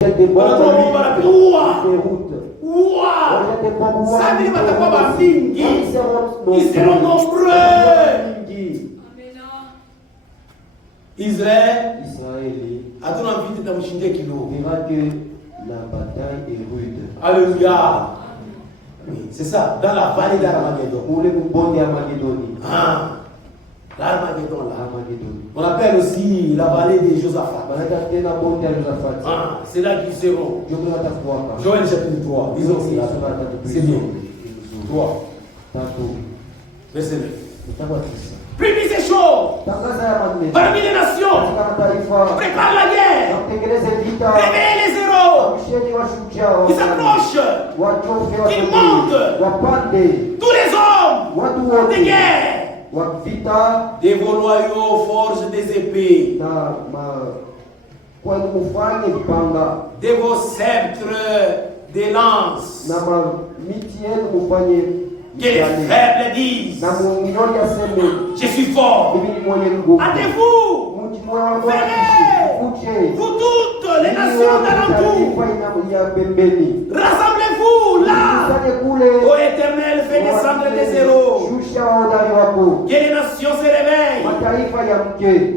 des routes. Ils seront nombreux. Israël a ton envie de t'amushinde kilo. Dira que la bataille est rude. Alléluia. Oui, c'est ça, dans la vallée d'Armageddon. Pour les bons d'Armageddon. Ah, l'Armageddon là. On appelle aussi la vallée de Josaphat. Ah, c'est là qu'ils seront. Joël chapitre 3. Disons cela. C'est bien. 3. Verset 9. Publie ces choses parmi les nations. Prépare la guerre. Réveille les héros. Ils s'approchent. Ils montent. Tous les hommes de guerre. Des vos loyaux forgent des épées. De vos sceptres des lances. Que les faibles disent, je suis fort. Hâtez-vous, venez, vous toutes les nations d'alentour, rassemblez-vous là. Ô Éternel, fais descendre des héros. Que les nations se réveillent,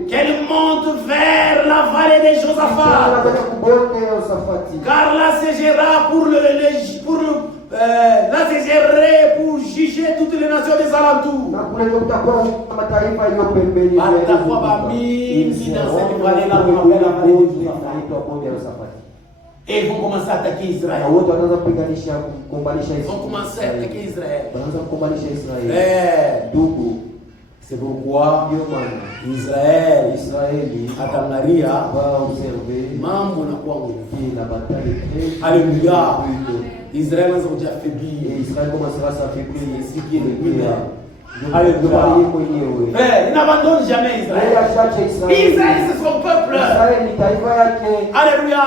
qu'elles montent vers la vallée des Josaphat, car là s'agira pour juger toutes les nations des alentours. Et ils vont commencer à attaquer Israël. Ils vont commencer à attaquer Israël. C'est pourquoi Israël va observer la bataille. Alléluia. Israël va déjà affaiblir. Et Israël commencera à s'affaiblir. C'est qui est le guerre. Alléluia. Il n'abandonne jamais Israël. Israël, c'est son peuple. Alléluia.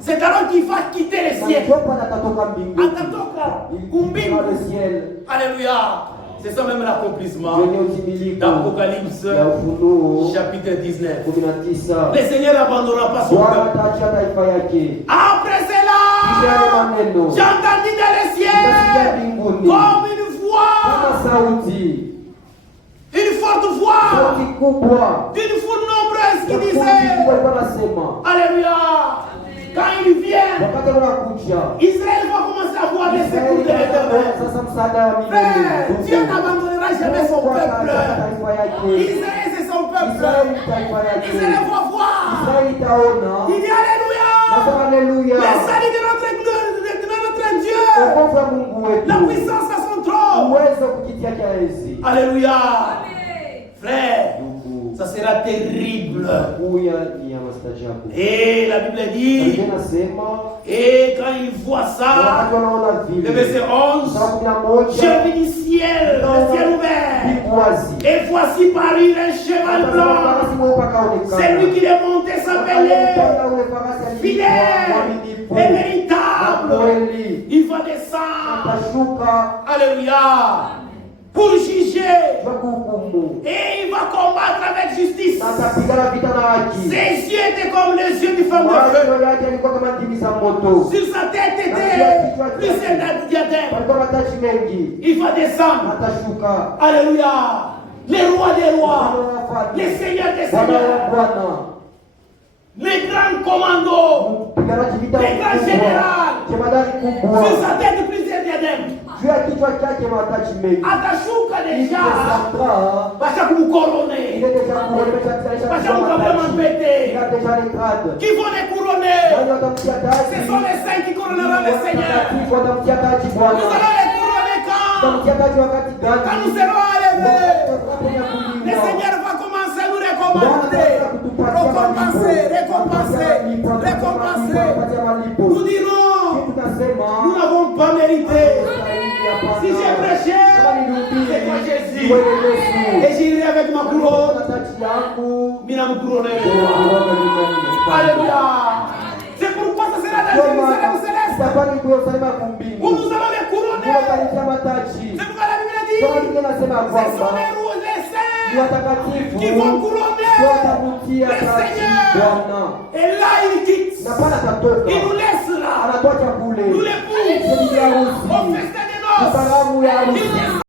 C'est alors qu'il va quitter les ciels. Alléluia. C'est ça même l'accomplissement d'Apocalypse chapitre 19. Le Seigneur n'abandonnera pas son peuple. Après cela, j'ai entendu dans les ciels comme une voix, une forte voix d'une foule nombreuse qui disait Alléluia. Quand il vient, Israël va commencer à voir les secours de l'Éternel. Frère, Dieu n'abandonnera jamais son peuple. Israël, c'est son peuple. Israël va voir. Il dit Alléluia. Le salut de notre Dieu. La puissance à son trône. Alléluia. Frère, ça sera terrible. Et la Bible dit, et quand il voit ça, le verset 11, je vis du ciel, le ciel ouvert, et voici paru un cheval blanc. Celui qui est monté s'appelait fidèle et véritable. Il va descendre. Alléluia. Pour juger. Et il va combattre avec justice. Ses yeux étaient comme les yeux du femme de feu. Sur sa tête était plus un diadème. Il va descendre. Alléluia. Les rois des rois. Les seigneurs des seigneurs. Les grands commandos. Les grands généraux. Sur sa tête plusieurs diadèmes. Atashuka déjà. Bacha kumukouronner. Bacha mukampeter. Qui vont les couronner? Ce sont les saints qui couronneront les seigneurs. Nous allons les couronner quand nous serons enlevés. Le Seigneur va commencer à nous récompenser. Nous dirons, nous n'avons pas mérité. Si j'ai prêché, c'est moi Jésus. Et j'irai avec ma couronne. Mina me couronner. Alléluia. C'est pourquoi ça sera dans Jérusalem céleste. Où nous allons les couronner. C'est pourquoi la Bible dit, ce sont les saints qui vont couronner les seigneurs. Et là, il quitte. Il nous laisse là. Nous l'époux. Au festin des noces. Il